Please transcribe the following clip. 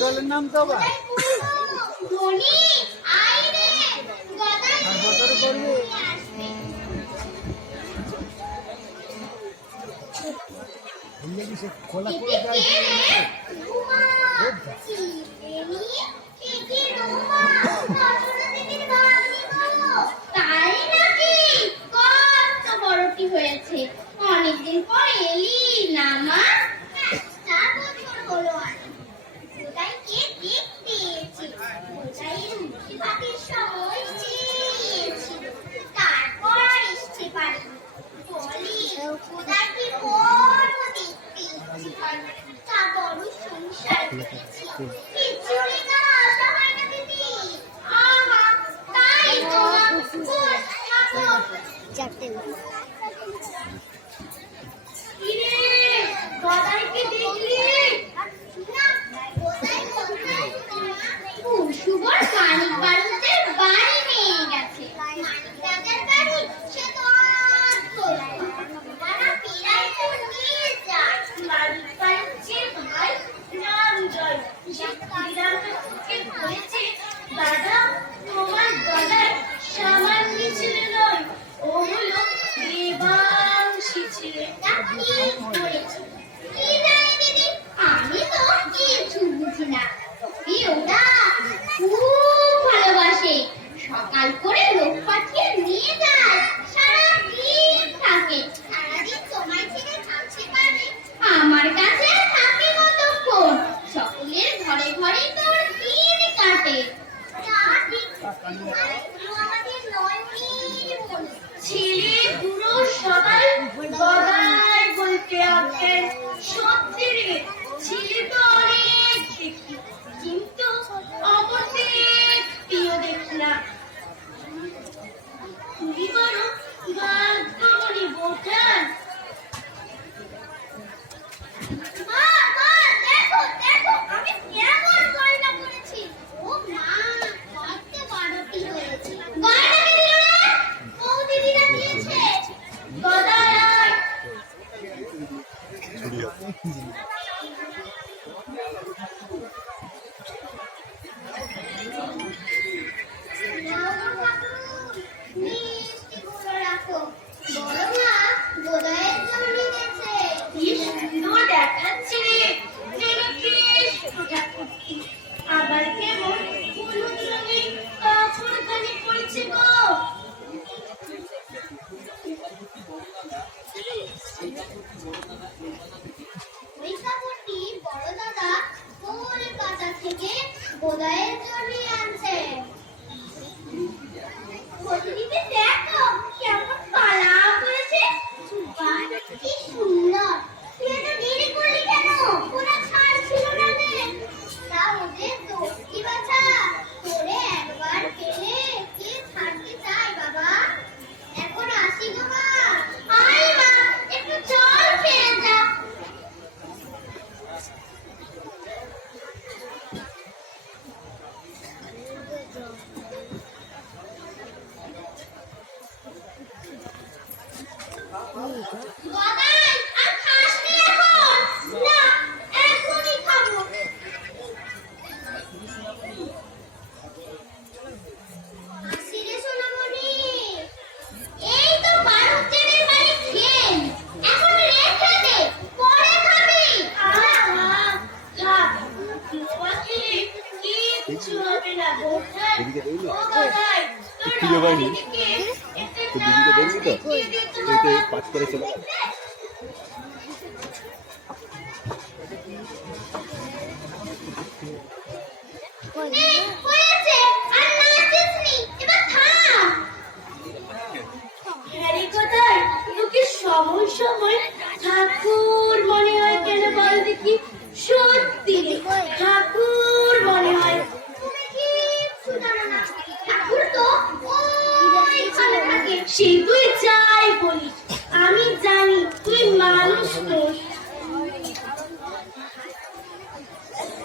জলের নাম তো আবার খোলা হয়েছে অনেকদিন পর এলি না মা। 4 বছর হলো আর খোদাইকে দেখতে এসেছি। খোদাইয়ের মুখে ভাতের সময় চেয়েছিল, তারপর আর এসতে পারিনি। বলি খোদাইকে বড় দেখতে ইচ্ছে হয়, তা বড় সংসার করেছি। কিছুই না আশা হয় না দিদি। আহা তাই তো না। গদাইকে দেখলি না? গদাই কোথায়? শুভর মানিক বাড়িতে বাড়ি নিয়ে গেছে। মানিক রাজার বাড়ি সে তো আর তোরা পেরাই তো নিয়ে যায়। মানিক বাড়ির ভাই রাম জয় সে বিরামকে বলেছে, দাদা তোমার গদাই সামান্য ছেলে নয়, ও হলো দেবাংশী ছেলে। আমি তো কিছু বুঝি না। ওরা খুব ভালোবাসে, সকাল করে লোক পাঠিয়ে নিয়ে যায়, সারাদিন থাকে। সারাদিন তোমার ছেলে থাকতে পারে? আমার কাছে থাকে কতক্ষণ। সকলের ঘরে ঘরে তোর দিন কাটে। ছেলে পুরো সবাই গদাই বলতে আসে। সত্যি রে, ছেলে তো অনেক দেখি, কিন্তু অবশ্যই দেখি না। তুমি বড় ভাগ্যবতী বোঠান। দেখো দেখো আমি কেমন গয়না পরেছি। ও মা, কত বারোটি হয়েছে। গয়না কে দিল রে? বৌদিদিরা দিয়েছে। গদাই আবার কেমন হলুদ রঙের কাপড়খানি পড়েছে গো। ওই কাপড়টি বড় দাদা কলকাতা থেকে গদাইয়ের জন্য আনছে। বৌদিদিকে দেখো কেমন পালা করেছে, কি সুন্দর। তুই এত দেরি করলি কেন? পুরো ছাড় ছিল না রে। তা ওদের দোষ কি বাছা? তোরে একবার পেলে কে ছাড়তে চায় বাবা? এখন আসি গো মা। আয় মা, একটু জল খেয়ে যা। গদাই আর খাস নি এখন? না, এখনই খাবো। আসি রে সোনামণি। এই তো বারুজ্জেদের বাড়ি খেন, এখন রেখে দে, পরে খাবি। থাক, লোয়া খেলে কিচ্ছু হবে না বোঠান। ও গদাই, তোর দিদিকে দিদিকে দেখবি তো তুই পাঁচ করে চলে গেল। হয়েছে, আর নাচিসনি, এবার থাম। হ্যারি কোথায়? তোকে সময় সময় ঠাকুর মনে হয় কেন বল দেখি? সত্যি ঠাকুর মনে হয়। তুমি কি জানো না? ঠাকুর তো ওইখানে থাকে। সেই তুই